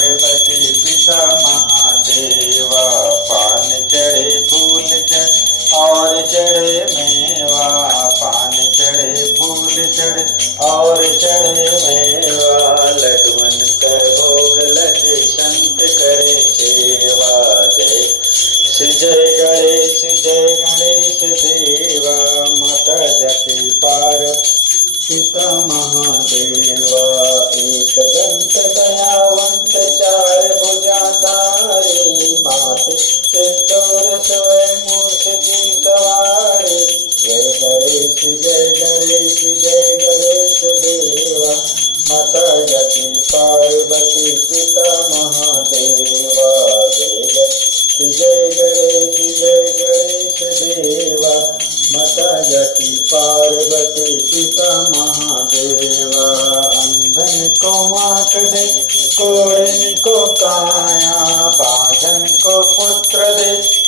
पार्वती पिता महादेवा। पान चढ़े फूल चढ़े और चढ़े मेवा, पान चढ़े फूल चढ़े और चढ़े मेवा। लड्डुअन का भोग लगे संत करे सेवा। जय गणेश देवा। माता जति पार पिता महादेवा। एक दंत दयावंत चार भुजाधारी, मात सिंदूर सोए मूस की सवारी। जय गणेश जय गणेश जय गणेश देवा। माता जति पार्वती पिता महादेवा। जय गणेश देवा। माता जति पार्वती पिता महादेवा। अंधन को आँख दे, कोढ़न को काया, बाझन को पुत्र दे,